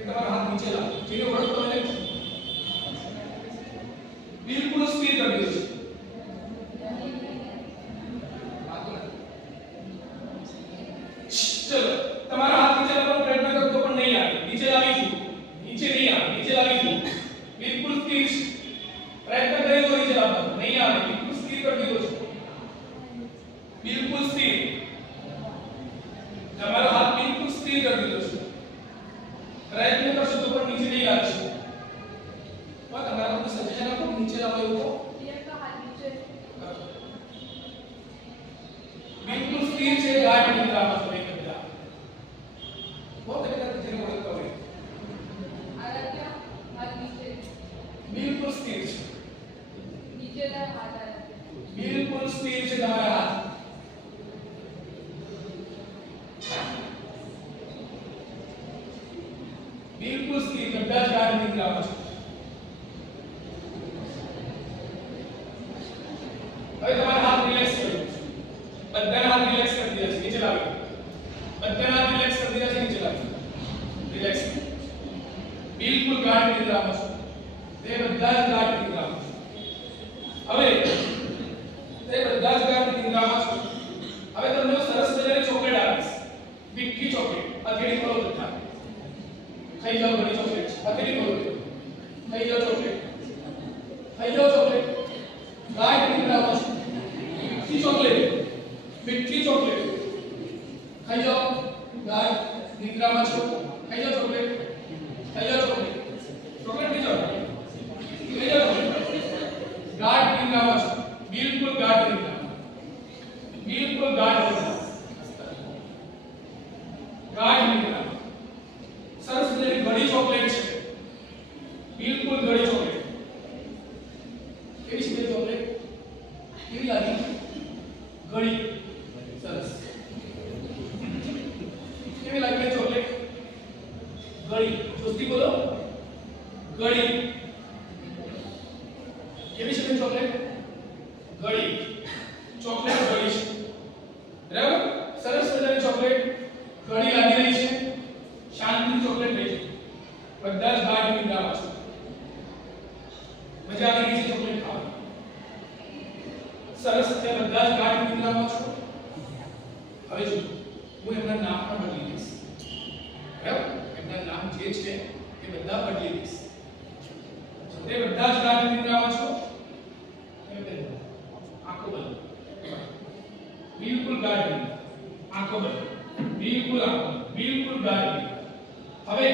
કે તમારા હાથ નીચે લાવો, જેનો વડો તમે બિલકુલ સ્થિર કરી દો છે. ચલો તમારા હાથ નીચે લાવવાનો પ્રયત્ન કરો તો પણ નહીં આવે, નીચે લાવી દો, નીચે નહીં આવે, નીચે લાવી દો, બિલકુલ સ્થિર છે. પ્રયત્ન કરી દો નીચે લાવવાનો, નહીં આવે, બિલકુલ સ્થિર કરી દીધો છે, બિલકુલ સ્થિર. તમારો હાથ બિલકુલ સ્થિર કરી દીધો છે. પ્રયત્ન કરશો તો પણ નીચે નહીં લાવશો. પણ તમારા કોઈ સજેશન આપો નીચે લાવો એવું બિલકુલ સ્થિર છે. ગાઢ નિદ્રામાં છો એક બધા બહુ તરીકે જેને ઓળખતા હોય આરાધ્ય હાથ નીચે બિલકુલ સ્થિર છે. નીચેના હાથ આરાધ્ય બિલકુલ સ્થિર છે તમારા હાથ. બિલકુલ સ્થિર, બધા જ ગાઢ નિદ્રામાં છે. હવે તમારા હાથ રિલેક્સ કરો, બધાના હાથ રિલેક્સ કરી દીધા છે, નીચે લાવી. બધાના હાથ રિલેક્સ કરી દીધા છે, નીચે લાવી. રિલેક્સ. બિલકુલ ગાઢ નિદ્રામાં છો. તે બધા જ ગાઢ નિદ્રામાં છો. હવે તે બધા જ ગાઢ નિદ્રામાં છો. હવે તમને સરસ મજાની ચોકલેટ આપીશ, મીઠી ચોકલેટ. હથેળી ખોલો બધા, ખાઈ જાઓ બધી ચોકલેટ. હથેળી ખોલો, ખાઈ જાઓ ચોકલેટ, ખાઈ જાઓ ચોકલેટ. ગાઢ નિદ્રામાં છો. મીઠી ચોકલેટ, મીઠી ચોકલેટ ખાઈ જાઓ. ગાઢ નિદ્રામાં છો. ખાઈ જાઓ ચોકલેટ, ખાઈ જાઓ ચોકલેટ. ચોકલેટ ખાઈ જાઓ, ખાઈ જાઓ ચોકલેટ. ગાઢ નિદ્રામાં છો. બિલકુલ ગાઢ નિદ્રા, બિલકુલ ગાઢ નિદ્રા, ગાઢ નિદ્રા. સરસ મજાની ઘડી ચોકલેટ છે, બિલકુલ ઘડી ચોકલેટ. કેવી છે ચોકલેટ? કેવી લાગી? ઘડી. સરસ. કેવી લાગી ચોકલેટ? ઘડી. જોસ્તી બોલો. ઘડી. કેવી છે ચોકલેટ? ઘડી. ચોકલેટ ઘડી છે. બરાબર? સરસ મજાની ચોકલેટ ઘડી લાગી રહી છે. શાંતિની ચોકલેટ રહી છે. બધા જ ગાઢ નિદ્રામાં છે. મજા આવી ગઈ છે ચોકલેટ ખાવાની. સરસ. અત્યારે બધા જ ગાઢ નિદ્રામાં છો. હવે જો હું એમના નામ પણ બદલી દઈશ. બરાબર? એમના નામ જે છે એ બધા બદલી દઈશ. તે બધા જ ગાઢ નિદ્રામાં છો. આંખો બંધ, બિલકુલ ગાઢ નિદ્રા. આંખો બંધ, બિલકુલ આંખો બંધ, બિલકુલ ગાઢ નિદ્રા. હવે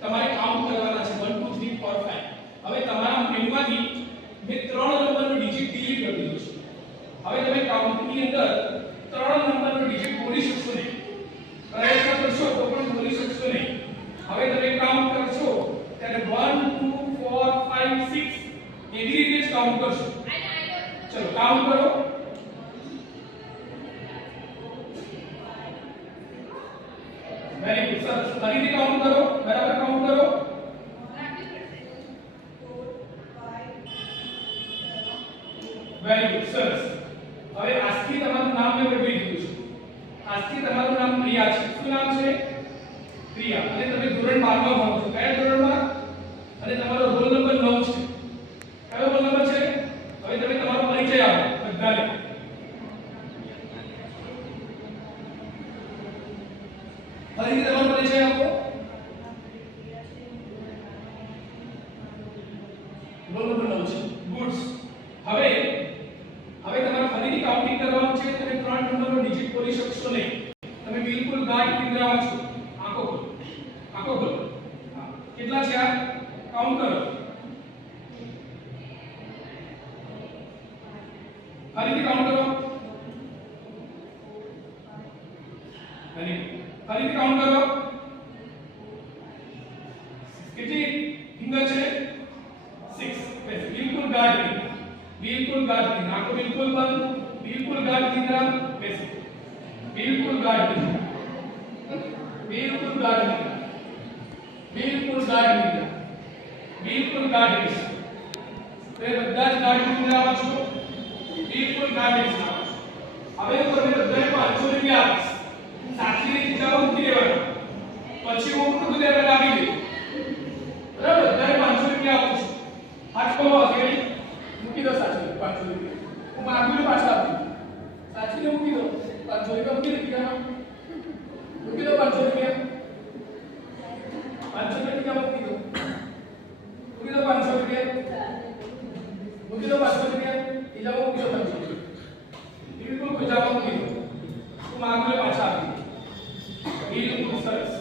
તમારે કાઉન્ટ કરવાના છે 1 2 3 4 5. હવે તમારા મેનુમાંથી મેં 3 નંબરનો ડિજિટ ડિલીટ કરી દીધો છે. હવે તમે કાઉન્ટની અંદર 3 નંબરનો ડિજિટ બોલી શકશો નહીં. પ્રયત્ન કરશો તો પણ બોલી શકશો નહીં. હવે તમે કાઉન્ટ કરશો ત્યારે 1 2 4 5 6 એવી રીતે જ કાઉન્ટ કરશો. ચલો કાઉન્ટ કરો. Very good. સરસ. ફરીથી કાઉન્ટ કરો. બરાબર કાઉન્ટ કરો. Very good. સરસ. હવે આજથી તમારું નામ મેં બદલી દીધું છે. આજથી તમારું નામ પ્રિયા છે. શું નામ છે? પ્રિયા. અને તમે ધોરણ 12 માં ભણો છો. કયા ધોરણમાં? અને તમારો રોલ નંબર 9 છે. કયો રોલ નંબર છે? હવે તમે તમારો પરિચય આપો બધાને. ફરીથી તમારો પરિચય આપો. રોલ નંબર 9 છે. ગુડ. હવે તમારે ફરીથી કાઉન્ટિંગ કરવાનું છે. તમે 3 નંબરનો ડિજિટ બોલી શકશો નહીં. તમે બિલકુલ ગાઢ નિદ્રામાં છો. આંખો ખોલો, આંખો ખોલો. હા, કેટલા છે આ? કાઉન્ટ કરો. ફરીથી કાઉન્ટ કરો. Very good. ફરીથી કાઉન્ટ કરો. કેટલી ફિંગર છે? 6. બિલકુલ ગાઢ નિદ્રા, બિલકુલ ગાઢ નિદ્રા. આંખો બિલકુલ બંધ, બિલકુલ ગાઢ નિદ્રા. બેસો. બિલકુલ ગાઢ નિદ્રા, બિલકુલ ગાઢ નિદ્રા, બિલકુલ ગાઢ નિદ્રા, બિલકુલ ગાઢ નિદ્રા. તો એ બધા જ ગાઢ નિદ્રામાં છો. બિલકુલ ગાઢ નિદ્રામાં છો. હવે હું તમને બધાને 500 રૂપિયા આપીશ. સાચી રીતે વિચારો મૂકી દેવાના. પછી હું બધું ત્યાં લાવી દઈશ. હું માગું પાછા આપી સાચીને મૂકી દો 500 રૂપિયા મૂકી દો મૂકી દો 500 રૂપિયા 500 રૂપિયા મૂકી દો 500 રૂપિયા મૂકી દો 500 રૂપિયા ઈજા મૂકી દો 500 બિલકુલ ખોજામાં મૂકી દો હું માગું પાછા આપી બિલકુલ સરસ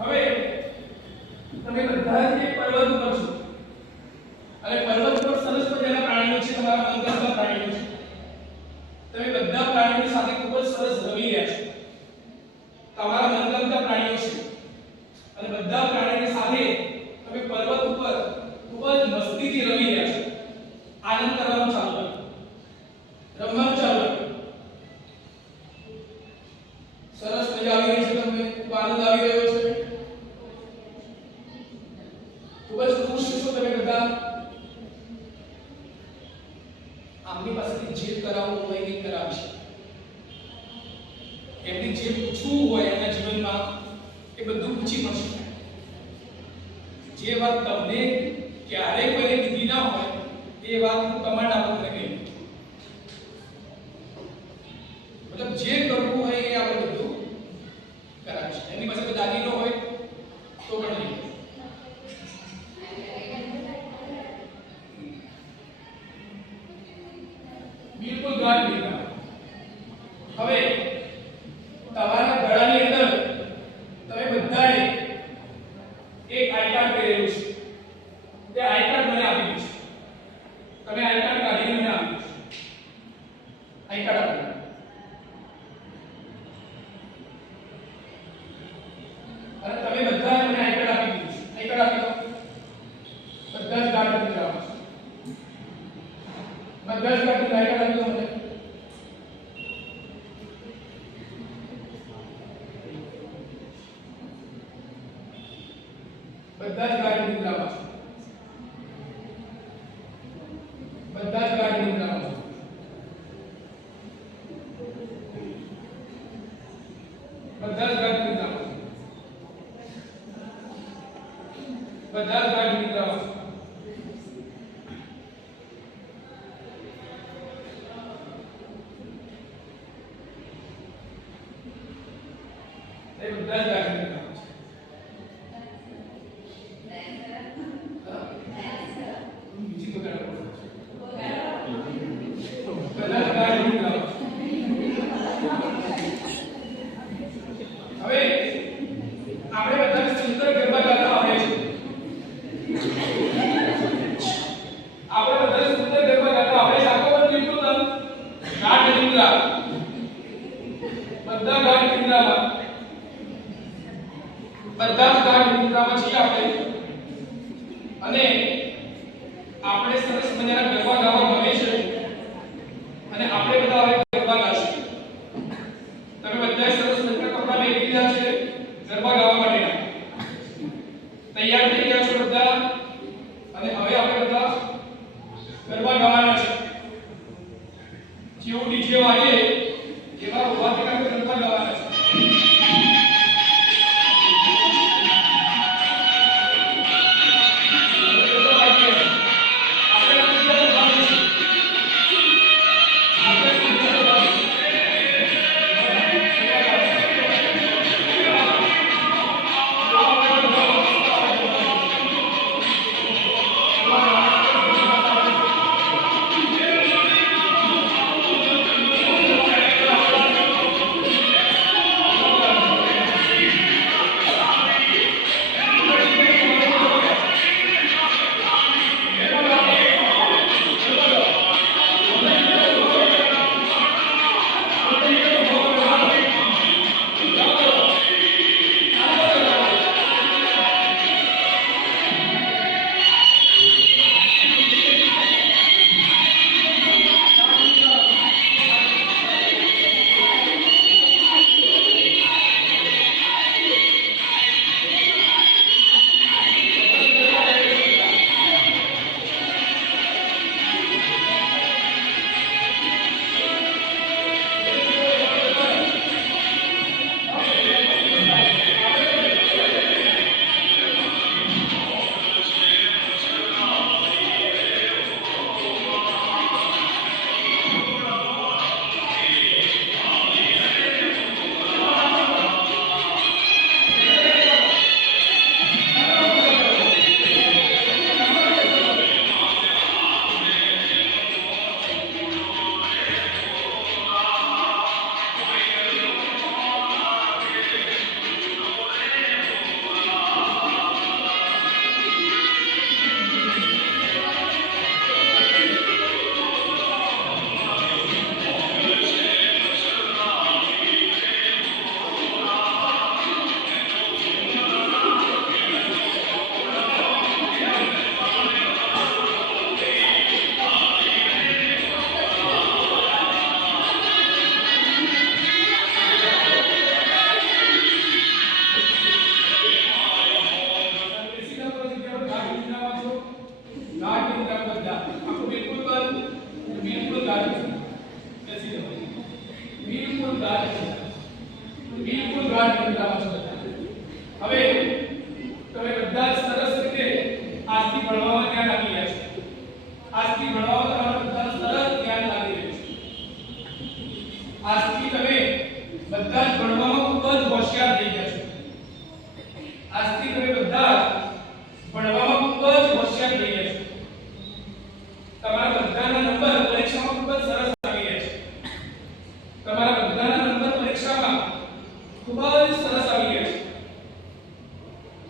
હવે તમે બધા જ એક પર્વત ઉપર છો અને પર્વત ઉપર સરસ મજાના પ્રાણીઓ છે તમારા મનગમતા પ્રાણીઓ છે તમે બધા પ્રાણીઓ સાથે ખૂબ જ સરસ રમી રહ્યા છો તમારા મનગમતા પ્રાણીઓ છે અને બધા પ્રાણીઓ સાથે તમે પર્વત ઉપર ખૂબ જ મસ્તીથી રમી રહ્યા છો આનંદ કરવાનું ચાલુ કરો રમવાનું ચાલુ કરો સરસ મજા આવી રહી છે તમને ખૂબ આનંદ આવી રહ્યો છે ખૂબ જ ખુશ છો તમે બધા આમની પાસેથી જે કરાવવું હોય એ કરાવી છે એમની જે પૂછવું હોય એમના જીવનમાં એ બધું પૂછી પણ શકાય જે વાત તમને ક્યારેય કોઈને કીધી ના હોય એ વાત હું કમાન્ડ આપું તમને કહી મતલબ જે કરવું હોય એ આપણે બધું કરાવી છે એમની પાસે કોઈ દાદી ન હોય તો પણ નહીં બિલકુલ ગાઢ નિંદ્રા હવે તમારા ગળાની અંદર તમે બધાએ એક આઈ કાર્ડ પહેરેલું છે તે આઈ કાર્ડ મને આપી દીધું છે તમે આઈ કાર્ડ કાઢીને મને આપી દીધું આઈ કાર્ડ આપી અને તમે બધાએ મને આઈ કાર્ડ આપી દીધું છે આઈ કાર્ડ આપી દો બધા જ ગાઢ નિંદ્રા બધા જ ગાઢ નિંદ્રા આઈ કાર્ડ આપી દો મને બધા જ ગાઢ નિંદ્રામાં છે બધા જ ગાઢ નિંદ્રામાં છે બધા જ ગાઢ નિંદ્રામાં છે બધા જ ગાઢ નિંદ્રામાં છે એ બધા જ ગાઢ નિંદ્રામાં બધા જ ગાઢ નિંદ્રામાં છીએ આપણે અને આપણે સરસ મજાના ગરબા ગાવા ગમે છે અને આપણે બધા હવે ગરબા ગાશું તમે બધા સરસ મજાના કપડાં પહેરી લીધા છે ગરબા ગાવા માટેના તૈયાર થઈ ગયા છો બધા અને હવે આપણે બધા ગરબા ગાવાના છે જેવું ડીજે વાગે એવા ઉભા થઈને ગરબા ગાવાના છે આપણે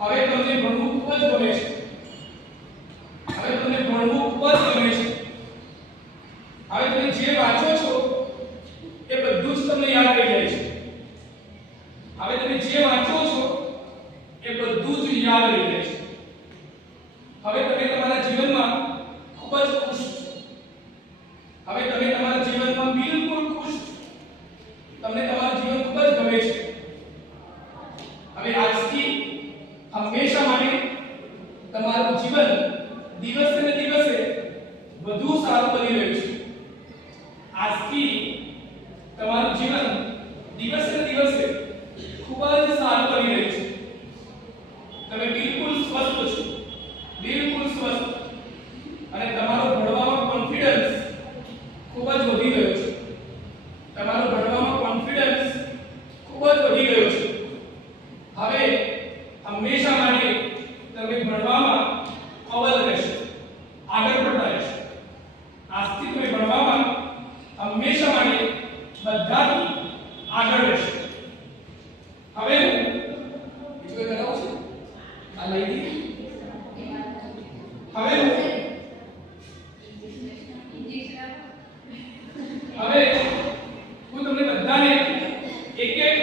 હવે તમને ભણવું ખૂબ જ ગમે છે. હવે તમને ભણવું ખૂબ જ ગમે છે. હવે તમે જે વાંચો છો એ બધું જ તમને યાદ રહી જાય છે. હવે તમે જે વાંચો છો એ બધું જ યાદ રહી જાય છે. હવે તમે તમારા જીવનમાં ખૂબ જ ખુશ છો. હવે તમે તમારા જીવનમાં બિલકુલ ખુશ છો. તમને તમારું જીવન ખૂબ જ ગમે છે. હવે આજથી હંમેશા માટે તમારું જીવન દિવસે ને દિવસે વધુ સારું બની રહ્યું છે. આજથી તમારું જીવન દિવસે ને દિવસે ખૂબ જ સારું બની રહ્યું છે. તમે બિલકુલ સ્વસ્થ છો, બિલકુલ સ્વસ્થ, અને તમારો ભણવામાં કોન્ફિડન્સ ખૂબ જ વધી ગયો છે. તમારો ભણવામાં કોન્ફિડન્સ ખૂબ જ વધી ગયો છે. હવે હંમેશા માટે તમે ભણવામાં અવ્વલ રહેશો, આગળ પડતા રહેશો. આજથી તમે ભણવામાં હંમેશા માટે બધાથી આગળ રહેશો. હવે બીજું કંઈ કરાવું છું? આ લઈ લીધી. હવે હું તમને બધાને એક એક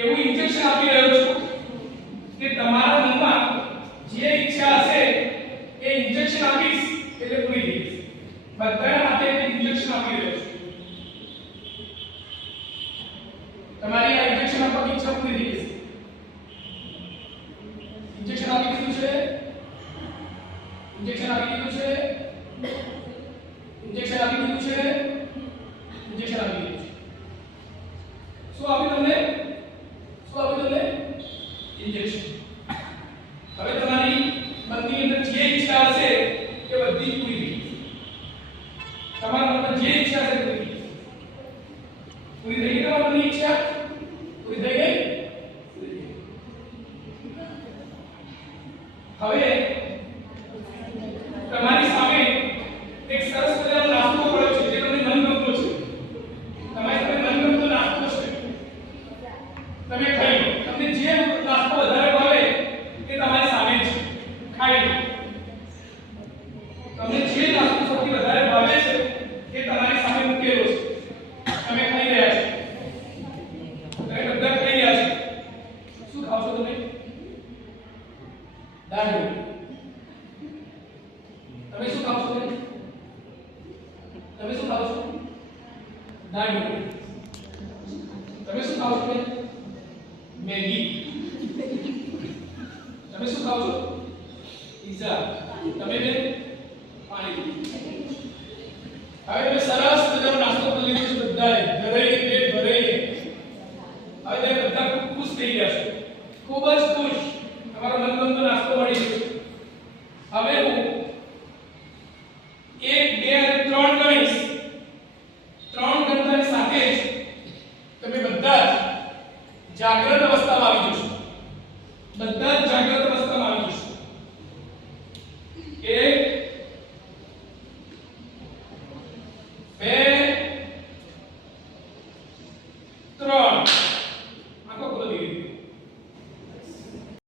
એવું ઇન્જેક્શન આપી રહ્યો છું કે તમારા મનમાં જે ઈચ્છા હશે એ ઇન્જેક્શન આપીશ એટલે પૂરી થઈ જશે. બધાના હાથે એક ઇન્જેક્શન આપી રહ્યો છું. તમારી આ ઇન્જેક્શન આપવાની ઈચ્છા પૂરી થઈ જશે. ઇન્જેક્શન આપી દીધું છે. ઇન્જેક્શન આપી દીધું છે. ઇન્જેક્શન આપી દીધું છે. ઇન્જેક્શન આપી દીધું છે. શું આપ્યું તમને? શું આપ્યું તમને? ઇન્જેક્શન. હવે તમારી મનની અંદર જે ઈચ્છા હશે એ બધી પૂરી થઈ ગઈ. તમારા મનમાં જે ઈચ્છા હશે પૂરી થઈ ગઈ. પૂરી થઈ ગઈ તમારી મનની ઈચ્છા? પૂરી થઈ ગઈ? હવે તમારી સામે એક સરસ મજાનો નાસ્તો પડ્યો છે જે તમને મનગમતો છે. તમારી સામે મનગમતો નાસ્તો છે. તમે ખાઈ લો. તમને જે નાસ્તો વધારે ભાવે એ તમારી સામે છે. ખાઈ લો. તમને જે નાસ્તો સૌથી વધારે ભાવે છે એ તમારી સામે મૂકેલો છે. તમે ખાઈ રહ્યા છો. તમે બધા ખાઈ રહ્યા છો. શું ખાવ છો તમે? દાળ ઢોકળી. તમે શું ખાવ છો? તમે શું ખાવ છો? દાળ ઢોકળી. તમે શું ખાવ છો? મેગી. તમે શું ખાવ છો? પિઝા. તમે બે પાણી. હવે તમે સરસ મજાનો નાસ્તો કરી લીધો છે બધાએ. ભરાઈને પેટ ભરાઈને. હવે તમે બધા ખૂબ ખુશ થઈ ગયા છો. ખૂબ જ ખુશ. તમારો મનગમતો નાસ્તો મળી ગયો. હવે હું 1, 2 અને 3 ગણીશ. 3 ગણતાની સાથે જ તમે બધા જ જાગ્રત અવસ્થામાં આવી જશો. બધા